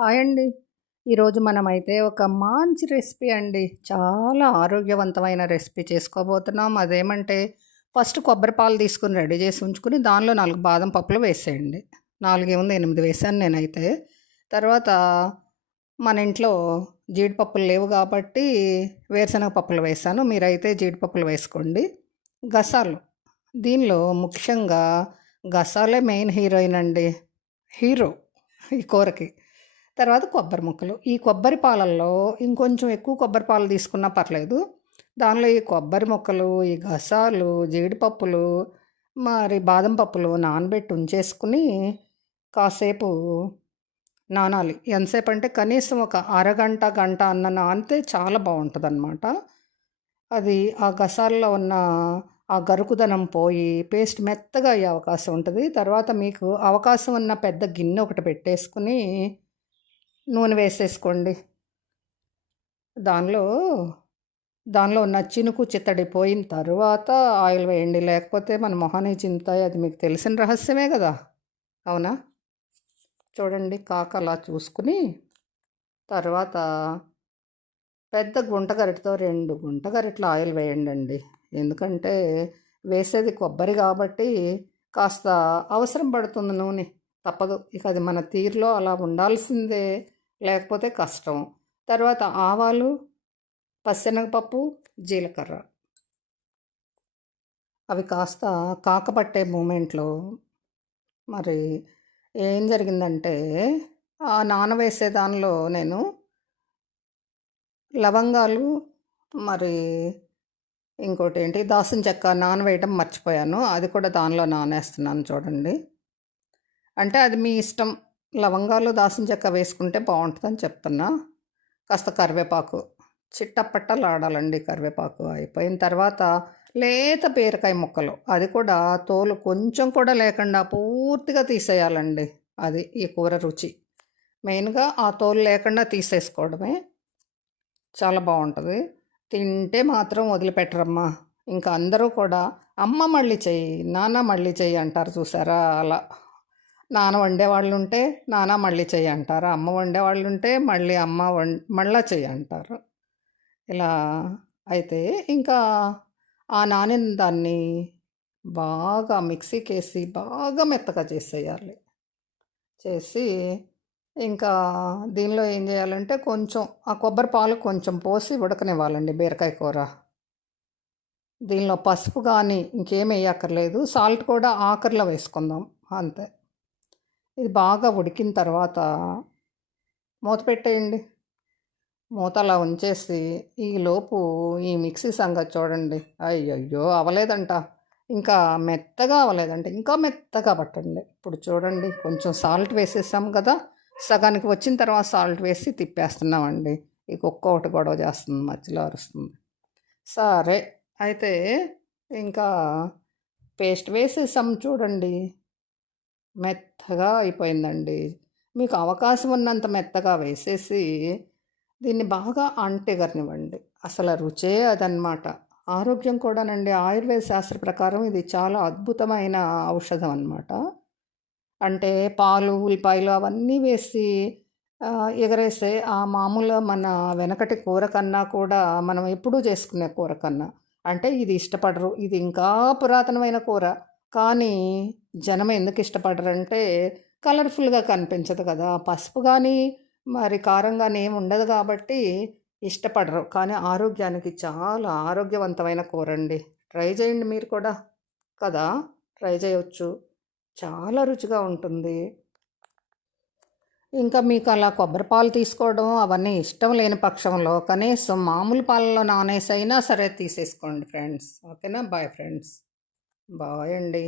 Hi అండి. ఈరోజు మనమైతే ఒక మంచి రెసిపీ అండి. చాలా ఆరోగ్యవంతమైన రెసిపీ చేసుకోబోతున్నాం. అదేమంటే ఫస్ట్ కొబ్బరి పాలు తీసుకొని రెడీ చేసి ఉంచుకొని దానిలో 4 బాదం పప్పులు వేసేయండి. 4 ఏముంది 8 వేసాను నేనైతే. తర్వాత మన ఇంట్లో జీడిపప్పులు లేవు కాబట్టి వేరుశనగ పప్పులు వేసాను. మీరైతే జీడిపప్పులు వేసుకోండి. గసాలు దీనిలో ముఖ్యంగా గసాలే మెయిన్ హీరోయిన్ అండి. హీరో ఈ కూరకి. తర్వాత కొబ్బరి ముక్కలు. ఈ కొబ్బరి పాలల్లో ఇంకొంచెం ఎక్కువ కొబ్బరి పాలు తీసుకున్నా పర్లేదు. దానిలో ఈ కొబ్బరి ముక్కలు, ఈ గసాలు, జీడిపప్పులు, మరి బాదం పప్పులు నానబెట్టి ఉంచేసుకుని కాసేపు నానాలి. ఎంతసేపు అంటే కనీసం ఒక అరగంట, గంట అన్న నానితే చాలా బావుంటదనమాట. అది ఆ గసాల్లో ఉన్న ఆ గరుకుదనం పోయి పేస్ట్ మెత్తగా అయ్యే అవకాశం ఉంటది. తర్వాత మీకు అవకాశం ఉన్న పెద్ద గిన్నె ఒకటి పెట్టేసుకుని నూనె వేసేసుకోండి. దానిలో దానిలో ఉన్న చినుకు చిత్తడి పోయిన తరువాత ఆయిల్ వేయండి. లేకపోతే మన మొహానికి చింతాయి. అది మీకు తెలిసిన రహస్యమే కదా! అవునా? చూడండి అలా చూసుకుని తర్వాత పెద్ద గుంట గరిటెతో 2 గుంట గరిటెలు ఆయిల్ వేయండండి. ఎందుకంటే వేసేది కొబ్బరి కాబట్టి కాస్త అవసరం పడుతుంది నూనె. తప్పదు. ఇక అది మన తీరులో అలా ఉండాల్సిందే. లేకపోతే కష్టం. తర్వాత ఆవాలు, పచ్చెనగపప్పు, జీలకర్ర అవి కాస్త కాకపట్టే మూమెంట్లో మరి ఏం జరిగిందంటే ఆ నానవేసే దానిలో నేను లవంగాలు మరి ఇంకోటేంటి దాల్చిన చెక్క నానవేయటం మర్చిపోయాను. అది కూడా దానిలో నానేస్తున్నాను చూడండి. అంటే అది మీ ఇష్టం. లవంగాలు, దాల్చిన చెక్క వేసుకుంటే బావుంటదని చెప్తున్నా. కాస్త కరివేపాకు చిట్టపట్టలాడాలండి. కరివేపాకు అయిపోయిన తర్వాత లేత బీరకాయ ముక్కలు, అది కూడా తోలు కొంచెం కూడా లేకుండా పూర్తిగా తీసేయాలండి. అది ఈ కూర రుచి. మెయిన్గా ఆ తోలు లేకుండా తీసేసుకోవడమే చాలా బాగుంటుంది. తింటే మాత్రం వదిలిపెట్టరమ్మా. ఇంకా అందరూ కూడా అమ్మ మళ్ళీ చెయ్యి, నాన్న మళ్ళీ చెయ్యి అంటారు చూసారా? అలా నాన్న వండేవాళ్ళు ఉంటే నాన్న మళ్ళీ చెయ్యి అంటారు. అమ్మ వండేవాళ్ళు ఉంటే మళ్ళీ అమ్మ మళ్ళా చెయ్యి అంటారు. ఇలా అయితే ఇంకా ఆ నానిన దాన్ని బాగా మిక్సీకేసి బాగా మెత్తగా చేసేయాలి. చేసి ఇంకా దీనిలో ఏం చేయాలంటే కొంచెం ఆ కొబ్బరి పాలు కొంచెం పోసి ఉడకనివ్వాలండి బీరకాయ కూర. దీనిలో పసుపు కానీ ఇంకేం వేయక్కర్లేదు. సాల్ట్ కూడా ఆఖరిలో వేసుకుందాం అంతే. ఇది బాగా ఉడికిన తర్వాత మూత పెట్టేయండి. మూత అలా ఉంచేసి ఈలోపు ఈ మిక్సీ సంగతి చూడండి. అయ్యయ్యో అవ్వలేదంట. ఇంకా మెత్తగా అవ్వలేదంటే ఇంకా మెత్తగా పట్టండి. ఇప్పుడు చూడండి కొంచెం సాల్ట్ వేసేసాం కదా, సగానికి వచ్చిన తర్వాత సాల్ట్ వేసి తిప్పేస్తున్నామండి. ఈ కుక్క ఒకటి గొడవ చేస్తుంది, మధ్యలో అరుస్తుంది. సరే అయితే ఇంకా పేస్ట్ వేసేసాం చూడండి. మెత్తగా అయిపోయిందండి. మీకు అవకాశం ఉన్నంత మెత్తగా వేసేసి దీన్ని బాగా అంటెగరనివ్వండి. అసలు రుచే అదనమాట. ఆరోగ్యం కూడానండి. ఆయుర్వేద శాస్త్ర ప్రకారం ఇది చాలా అద్భుతమైన ఔషధం అనమాట. అంటే పాలు, ఉల్లిపాయలు అవన్నీ వేసి ఎగరేసే ఆ మామూలుగా మన వెనకటి కూర కన్నా కూడా మనం ఎప్పుడూ చేసుకునే కూర కన్నా అంటే ఇది ఇష్టపడరు. ఇది ఇంకా పురాతనమైన కూర. కానీ జనం ఎందుకు ఇష్టపడరంటే కలర్ఫుల్గా కనిపించదు కదా. పసుపు కానీ మరి కారం కానీ ఏమి ఉండదు కాబట్టి ఇష్టపడరు. కానీ ఆరోగ్యానికి చాలా ఆరోగ్యవంతమైన కూరండి. ట్రై చేయండి మీరు కూడా. కదా! ట్రై చేయొచ్చు. చాలా రుచిగా ఉంటుంది. ఇంకా మీకు అలా కొబ్బరి పాలు తీసుకోవడం అవన్నీ ఇష్టం లేని పక్షంలో కనీసం మామూలు పాలలో నానేసైనా సరే తీసేసుకోండి ఫ్రెండ్స్. ఓకేనా? Bye friends. బాయ్ అండి.